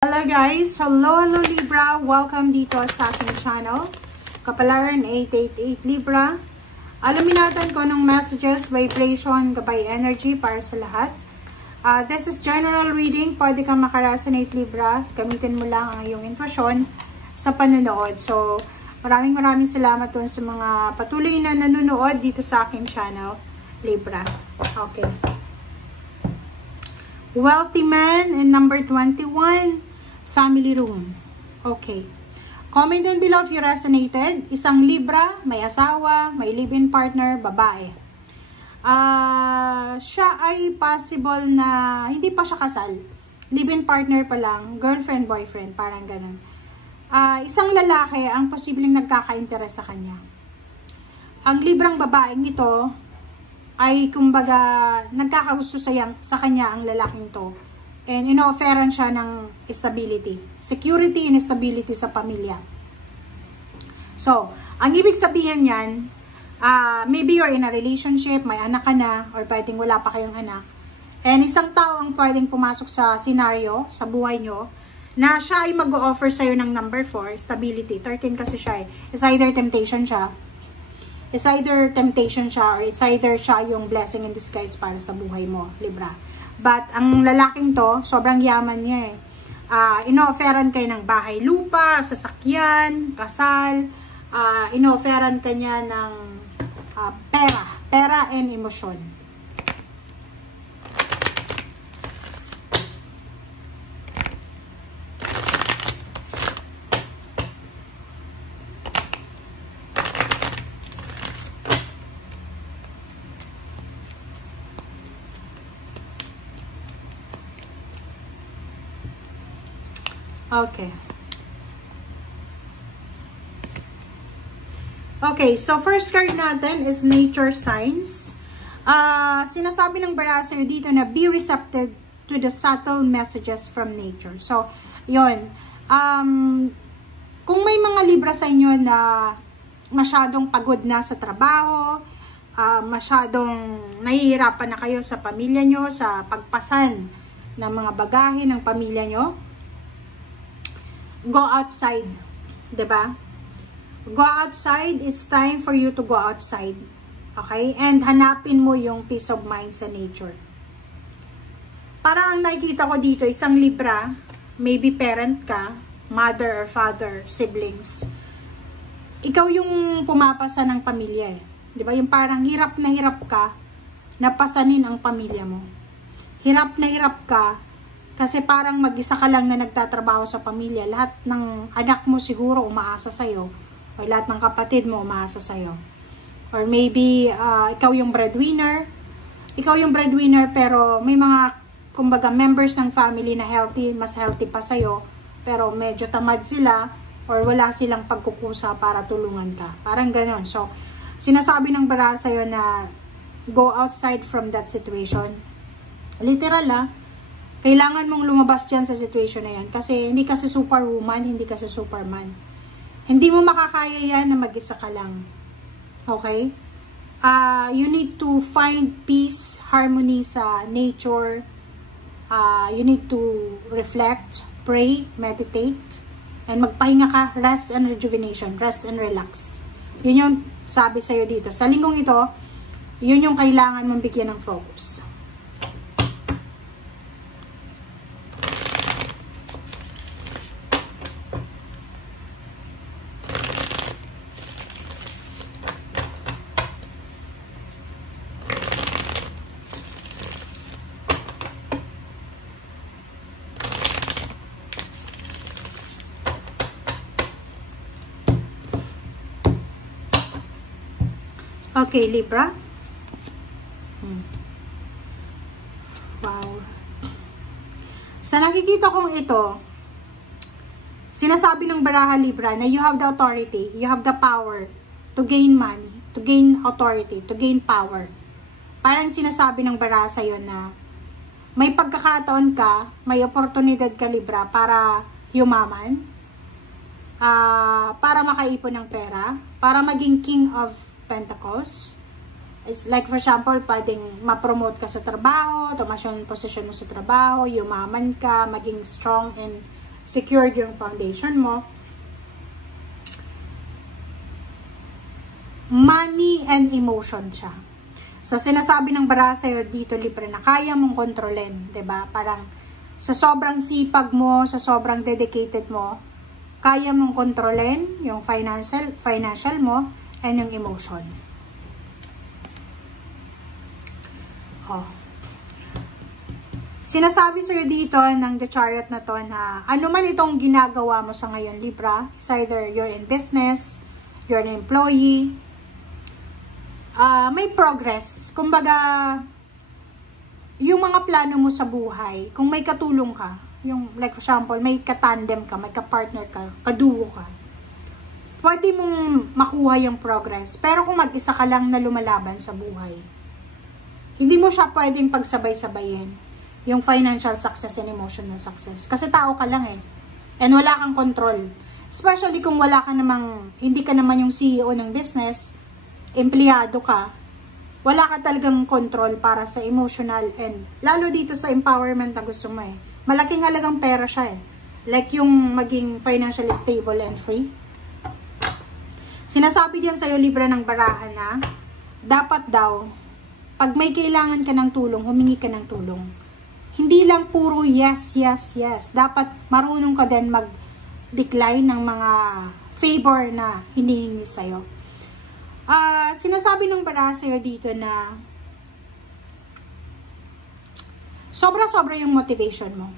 Hello guys! Hello Libra! Welcome dito sa aking channel. Kapalaran 888 Libra. Alamin natin kung anong messages, vibration, gabay energy para sa lahat. This is general reading. Pwede kang makaresonate Libra. Gamitin mo lang ang iyong intuition sa panonood. So, maraming salamat dun sa mga patuloy na nanonood dito sa aking channel, Libra. Okay. Wealthy man in number 21. Family room. Okay. Comment down below if you resonated. Isang Libra, may asawa, may live-in partner, babae. Siya ay possible na hindi pa siya kasal. Live-in partner pa lang, girlfriend, boyfriend, parang ganun. Isang lalaki ang posibleng nagkaka-interest sa kanya. Ang Librang babaeng ito ay kumbaga nagkakagusto sa kanya ang lalaking to. And ino-offeran siya ng stability. Security and stability sa pamilya. So, ang ibig sabihin yan, maybe you're in a relationship, may anak ka na, or pwedeng wala pa kayong anak. And isang tao ang pwedeng pumasok sa scenario, sa buhay nyo, na siya ay mag-o-offer sa'yo ng number 4, stability. 13 kasi siya eh. It's either temptation siya. Or it's either siya yung blessing in disguise para sa buhay mo, Libra. But, ang lalaking to, sobrang yaman niya eh. Ino-offeran kayo ng bahay lupa, sasakyan, kasal. Ino-offeran ka niya ng pera and emosyon. Okay, so first card natin is nature signs. Sinasabi ng baraso dito na be receptive to the subtle messages from nature. So, yon. Kung may mga Libra sa inyo na masyadong pagod na sa trabaho, masyadong nahihirapan na kayo sa pamilya nyo, sa pagpasan ng mga bagahe ng pamilya nyo, go outside, 'di ba? Go outside, it's time for you to go outside. Okay? And hanapin mo yung peace of mind sa nature. Para ang nakikita ko dito, isang Libra, maybe parent ka, mother or father, siblings. Ikaw yung pumapasa ng pamilya eh. 'Di ba? Yung parang hirap na hirap ka na pasanin ang pamilya mo. Hirap na hirap ka kasi parang mag-isa ka lang na nagtatrabaho sa pamilya. Lahat ng anak mo siguro umaasa sa'yo. O lahat ng kapatid mo umaasa sa'yo. Or maybe, ikaw yung breadwinner. Ikaw yung breadwinner pero may mga, kumbaga, members ng family na healthy, mas healthy pa sa'yo. Pero medyo tamad sila or wala silang pagkukusa para tulungan ka. Parang ganon. So, sinasabi ng bara sa'yo na go outside from that situation. Literal kailangan mong lumabas dyan sa situation na yan. Kasi hindi kasi superwoman, hindi kasi superman. Hindi mo makakaya yan na mag-isa ka lang. Okay? You need to find peace, harmony sa nature. You need to reflect, pray, meditate, and magpahinga ka, rest and rejuvenation, rest and relax. Yun yung sabi sa'yo dito. Sa linggong ito, yun yung kailangan mong bigyan ng focus. Okay, Libra. Wow. Sa nakikita kong ito, sinasabi ng baraha Libra na you have the authority, you have the power to gain money, to gain authority, to gain power. Parang sinasabi ng baraha sa'yo na may pagkakataon ka, may oportunidad ka Libra para yumaman, para makaipon ng pera, para maging king of Pentacles. It's like for example, pwedeng ma-promote ka sa trabaho, tumaas yung posisyon mo sa trabaho, yumaman ka, maging strong and secured yung foundation mo. Money and emotion siya. So, sinasabi ng baraha sa'yo dito, Libra, na kaya mong kontrolin, 'di ba? Parang sa sobrang sipag mo, sa sobrang dedicated mo, kaya mong kontrolin yung financial mo and yung emotion. Oh. Sinasabi sa'yo dito ng The Chariot na to na ano man itong ginagawa mo sa ngayon, Libra, it's either you're in business, you're an employee, may progress. Kumbaga, yung mga plano mo sa buhay, kung may katulong ka, yung like for example, may katandem ka, may kapartner ka, kaduo ka, pwede mong makuha yung progress. Pero kung mag-isa ka lang na lumalaban sa buhay, hindi mo siya pwedeng pagsabay-sabayin yung financial success and emotional success. Kasi tao ka lang eh. And wala kang control. Especially kung wala ka namang, hindi ka naman yung CEO ng business, empleyado ka, wala ka talagang control para sa emotional and lalo dito sa empowerment na gusto mo eh. Malaking halagang pera siya eh. Like yung maging financially stable and free. Sinasabi diyan sa'yo, Libra, ng baraha na dapat daw, pag may kailangan ka ng tulong, humingi ka ng tulong. Hindi lang puro yes, yes, yes. Dapat marunong ka din mag-decline ng mga favor na hinihingi sa'yo. Sinasabi ng baraha sa'yo dito na sobra-sobra yung motivation mo.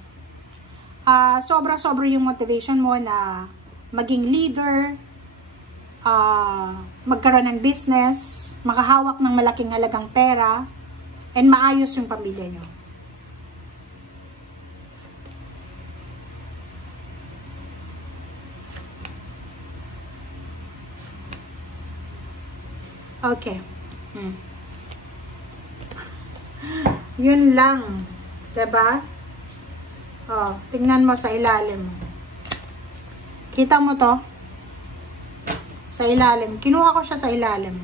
Sobra-sobra yung motivation mo na maging leader, magkaroon ng business, makahawak ng malaking halagang pera, and maayos yung pamilya nyo. Okay. Yun lang. Diba? Oh, tingnan mo sa ilalim. Kita mo to? Sa ilalim. Kinuha ko siya sa ilalim.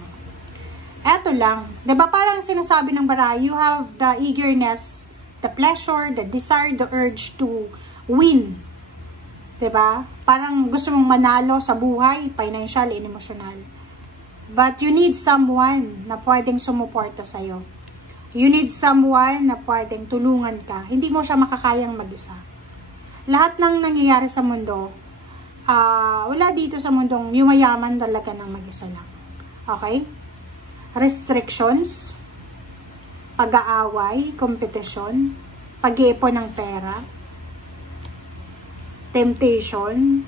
Eto lang. Diba parang sinasabi ng baraha, you have the eagerness, the pleasure, the desire, the urge to win. Diba? Parang gusto mong manalo sa buhay, financial and emotional. But you need someone na pwedeng sumuporta sa'yo. You need someone na pwedeng tulungan ka. Hindi mo siya makakayang mag-isa. Lahat ng nangyayari sa mundo, wala dito sa mundong yumayaman talaga ng mag-isa lang. Okay? Restrictions, pag-aaway, competition, pag-iipon ng pera, temptation,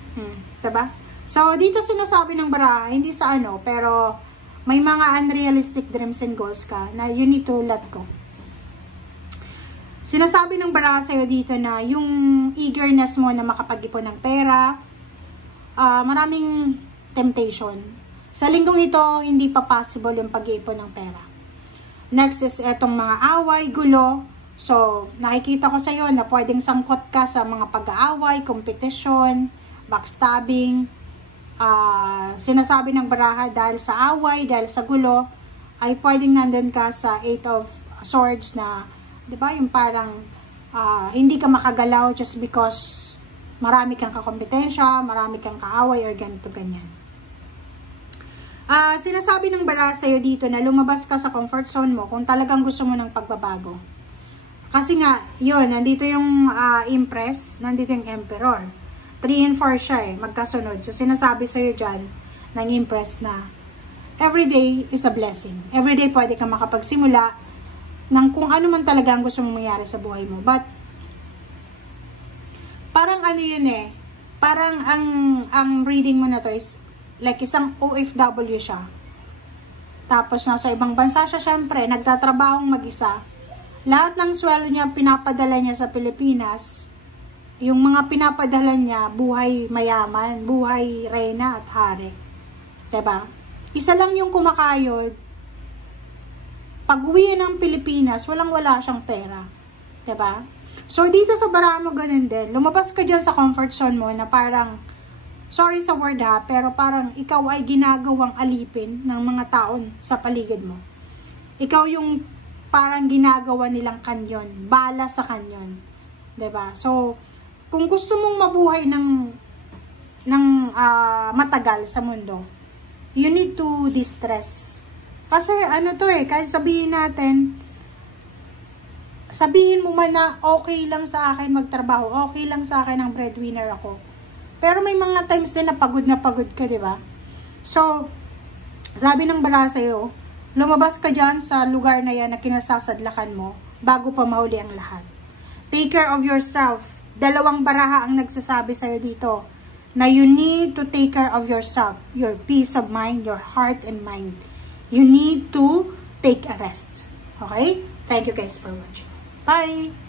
diba? So, dito sinasabi ng baraha, hindi sa ano, pero may mga unrealistic dreams and goals ka na you need to let go. Sinasabi ng baraha sa'yo dito na yung eagerness mo na makapag-ipon ng pera, maraming temptation. Sa linggong ito, hindi pa possible yung pag-iipon ng pera. Next is etong mga away, gulo. So, nakikita ko sa'yo na pwedeng sangkot ka sa mga pag-aaway, competition, backstabbing. Sinasabi ng baraha dahil sa away, dahil sa gulo, ay pwedeng nandun ka sa 8 of Swords na, di ba, yung parang hindi ka makagalaw just because marami kang kakompetensya, marami kang kaaway or ganito ganyan. Sinasabi ng baraha sa'yo dito na lumabas ka sa comfort zone mo kung talagang gusto mo ng pagbabago. Kasi nga, yun, nandito yung Empress, nandito yung Emperor. 3 and 4 siya eh, magkasunod. So, sinasabi sa'yo dyan, ng Empress na, everyday is a blessing. Everyday pwede kang makapagsimula ng kung ano man talaga ang gusto mong mangyari sa buhay mo. But, parang ano yun eh, parang ang reading mo na to is, like isang OFW siya. Tapos, nasa ibang bansa siya, syempre, nagtatrabahong mag-isa. Lahat ng sweldo niya, pinapadala niya sa Pilipinas. Yung mga pinapadala niya, buhay mayaman, buhay reyna at hari. Diba? Isa lang yung kumakayod. Pag-uwi ng Pilipinas, walang-wala siyang pera. Diba? So, dito sa baraha mo ganun din. Lumabas ka dyan sa comfort zone mo na parang, sorry sa word ha, pero parang ikaw ay ginagawang alipin ng mga taon sa paligid mo. Ikaw yung parang ginagawa nilang kanyon, bala sa kanyon. Diba? So, kung gusto mong mabuhay ng matagal sa mundo, you need to distress. Kasi ano to kahit sabihin mo man na okay lang sa akin magtrabaho, okay lang sa akin ang breadwinner ako. Pero may mga times din na pagod ka, di ba? So, sabi ng bara sa'yo, lumabas ka dyan sa lugar na yan na kinasasadlakan mo bago pa mahuli ang lahat. Take care of yourself. 2 baraha ang nagsasabi sa'yo dito na you need to take care of yourself, your peace of mind, your heart and mind. You need to take a rest. Okay? Thank you guys for watching. Bye!